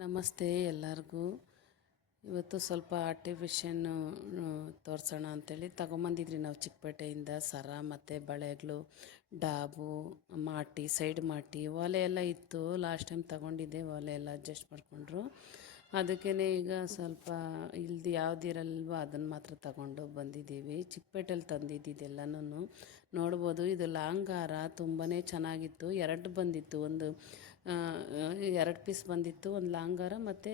ನಮಸ್ತೆ ಎಲ್ಲರಿಗೂ. ಇವತ್ತು ಸ್ವಲ್ಪ ಆರ್ಟಿಫಿಷಿಯನ್ನು ತೋರಿಸೋಣ ಅಂಥೇಳಿ ತಗೊಂಬಂದಿದ್ರಿ ನಾವು ಚಿಕ್ಕಪೇಟೆಯಿಂದ ಸರ ಮತ್ತು ಬಳೆಗಳು, ಡಾಬು, ಮಾಟಿ, ಸೈಡ್ ಮಾಟಿ, ಒಲೆ ಎಲ್ಲ ಇತ್ತು. ಲಾಸ್ಟ್ ಟೈಮ್ ತಗೊಂಡಿದ್ದೆ, ಒಲೆ ಎಲ್ಲ ಅಡ್ಜಸ್ಟ್ ಮಾಡಿಕೊಂಡ್ರು. ಅದಕ್ಕೇ ಈಗ ಸ್ವಲ್ಪ ಇಲ್ದು ಯಾವುದಿರಲ್ವೋ ಅದನ್ನು ಮಾತ್ರ ತಗೊಂಡು ಬಂದಿದ್ದೀವಿ. ಚಿಕ್ಕಪೇಟೆಯಲ್ಲಿ ತಂದಿದ್ದೆಲ್ಲನೂ ನೋಡ್ಬೋದು. ಇದು ಲಾಂಗ್ ಹಾರ ತುಂಬಾ ಚೆನ್ನಾಗಿತ್ತು. ಎರಡು ಬಂದಿತ್ತು, ಒಂದು 2 ಪೀಸ್ ಬಂದಿತ್ತು, ಒಂದು ಲಾಂಗ್ ಹಾರ ಮತ್ತು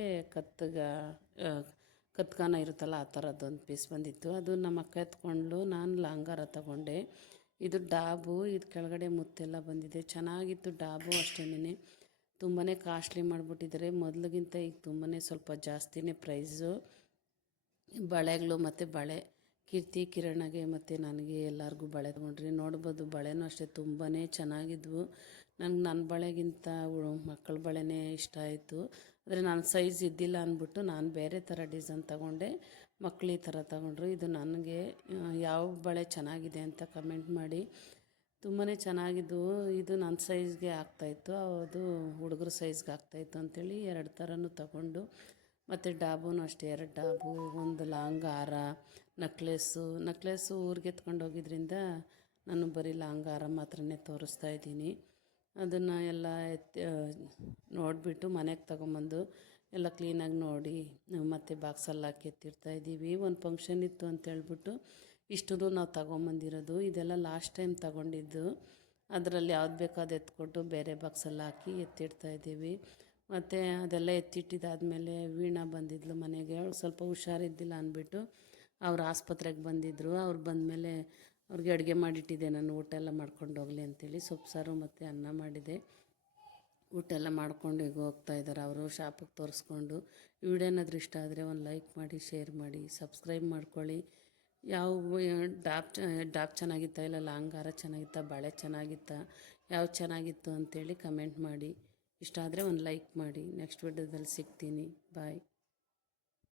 ಕತ್ಕಾನ ಇರುತ್ತಲ್ಲ ಆ ಥರದ್ದೊಂದು ಪೀಸ್ ಬಂದಿತ್ತು. ಅದು ನಮ್ಮ ಅಕ್ಕ ಎತ್ಕೊಂಡು ನಾನು ಲಾಂಗ್ ಹಾರ ತಗೊಂಡೆ. ಇದು ಡಾಬು, ಇದು ಕೆಳಗಡೆ ಮುತ್ತೆಲ್ಲ ಬಂದಿದೆ, ಚೆನ್ನಾಗಿತ್ತು. ಡಾಬು ಅಷ್ಟೇನೆ ತುಂಬಾ ಕಾಸ್ಟ್ಲಿ ಮಾಡಿಬಿಟ್ಟಿದ್ದಾರೆ. ಮೊದಲಿಗಿಂತ ಈಗ ತುಂಬಾ ಸ್ವಲ್ಪ ಜಾಸ್ತಿನೇ ಪ್ರೈಸು. ಬಳೆಗಳು ಮತ್ತು ಬಳೆ ಕೀರ್ತಿ, ಕಿರಣಗೆ ಮತ್ತು ನನಗೆ ಎಲ್ಲರಿಗೂ ಬಳೆ ತೊಗೊಂಡ್ರಿ. ನೋಡ್ಬೋದು, ಬಳೆನೂ ಅಷ್ಟೇ ತುಂಬಾ ಚೆನ್ನಾಗಿದ್ವು. ನನ್ನ ಬಳೆಗಿಂತ ಮಕ್ಕಳ ಬಳೆನೇ ಇಷ್ಟ ಆಯಿತು. ಆದರೆ ನನ್ನ ಸೈಜ್ ಇದ್ದಿಲ್ಲ ಅಂದ್ಬಿಟ್ಟು ನಾನು ಬೇರೆ ಥರ ಡಿಸೈನ್ ತಗೊಂಡೆ. ಮಕ್ಕಳು ಈ ಥರ ತಗೊಂಡ್ರು. ಇದು ನನಗೆ ಯಾವ ಬಳೆ ಚೆನ್ನಾಗಿದೆ ಅಂತ ಕಮೆಂಟ್ ಮಾಡಿ. ತುಂಬಾ ಚೆನ್ನಾಗಿದ್ದವು. ಇದು ನನ್ನ ಸೈಜ್ಗೆ ಆಗ್ತಾಯಿತ್ತು, ಅದು ಹುಡುಗರ ಸೈಜ್ಗೆ ಆಗ್ತಾಯಿತ್ತು ಅಂಥೇಳಿ 2 ಥರನೂ ತಗೊಂಡು. ಮತ್ತು ಡಾಬುನೂ ಅಷ್ಟೇ 2 ಡಾಬು, ಒಂದು ಲಾಂಗ್ ಹಾರ, ನಕ್ಲೆಸ್ಸು ಊರಿಗೆ ಎತ್ಕೊಂಡು ಹೋಗಿದ್ರಿಂದ ನಾನು ಬರೀ ಲಾಂಗ್ ಹಾರ ಮಾತ್ರನೇ ತೋರಿಸ್ತಾ ಇದ್ದೀನಿ. ಅದನ್ನು ಎಲ್ಲ ನೋಡಿಬಿಟ್ಟು ಮನೆಗೆ ತಗೊಂಬಂದು ಎಲ್ಲ ಕ್ಲೀನಾಗಿ ನೋಡಿ ಮತ್ತು ಬಾಕ್ಸಲ್ಲಿ ಹಾಕಿ ಎತ್ತಿಡ್ತಾಯಿದ್ದೀವಿ. ಒಂದು ಫಂಕ್ಷನ್ ಇತ್ತು ಅಂತೇಳ್ಬಿಟ್ಟು ಇಷ್ಟನ್ನು ನಾವು ತಗೊಂಬಂದಿರೋದು. ಇದೆಲ್ಲ ಲಾಸ್ಟ್ ಟೈಮ್ ತಗೊಂಡಿದ್ದು. ಅದರಲ್ಲಿ ಯಾವ್ದು ಬೇಕೋ ಅದು ಎತ್ಕೊಟ್ಟು ಬೇರೆ ಬಾಕ್ಸಲ್ಲಿ ಹಾಕಿ ಎತ್ತಿಡ್ತಾಯಿದ್ದೀವಿ. ಮತ್ತು ಅದೆಲ್ಲ ಎತ್ತಿಟ್ಟಿದ್ದಾದಮೇಲೆ ವೀಣಾ ಬಂದಿದ್ಲು ಮನೆಗೆ. ಸ್ವಲ್ಪ ಹುಷಾರಿದ್ದಿಲ್ಲ ಅಂದ್ಬಿಟ್ಟು ಅವ್ರು ಆಸ್ಪತ್ರೆಗೆ ಬಂದಿದ್ದರು. ಅವ್ರು ಬಂದಮೇಲೆ ಅವ್ರಿಗೆ ಅಡುಗೆ ಮಾಡಿಟ್ಟಿದ್ದೆ, ನಾನು ಊಟ ಎಲ್ಲ ಮಾಡ್ಕೊಂಡು ಹೋಗಲಿ ಅಂಥೇಳಿ ಸೊಪ್ಪು ಸಾರು ಮತ್ತು ಅನ್ನ ಮಾಡಿದೆ. ಊಟ ಎಲ್ಲ ಮಾಡ್ಕೊಂಡು ಈಗ ಹೋಗ್ತಾಯಿದ್ದಾರೆ ಅವರು ಶಾಪಿಗೆ ತೋರಿಸ್ಕೊಂಡು. ವಿಡಿಯೋ ಏನಾದರೂ ಇಷ್ಟ ಆದರೆ ಒಂದು ಲೈಕ್ ಮಾಡಿ, ಶೇರ್ ಮಾಡಿ, ಸಬ್ಸ್ಕ್ರೈಬ್ ಮಾಡ್ಕೊಳ್ಳಿ. ಯಾವ ಡಾಬ್ ಚೆನ್ನಾಗಿತ್ತಾ ಇಲ್ಲ ಲಾಂಗ್ ಹಾರ ಚೆನ್ನಾಗಿತ್ತಾ, ಬಳೆ ಚೆನ್ನಾಗಿತ್ತಾ, ಯಾವ್ದು ಚೆನ್ನಾಗಿತ್ತು ಅಂಥೇಳಿ ಕಮೆಂಟ್ ಮಾಡಿ. ಇಷ್ಟ ಆದರೆ ಒಂದು ಲೈಕ್ ಮಾಡಿ. ನೆಕ್ಸ್ಟ್ ವಿಡಿಯೋದಲ್ಲಿ ಸಿಗ್ತೀನಿ. ಬಾಯ್.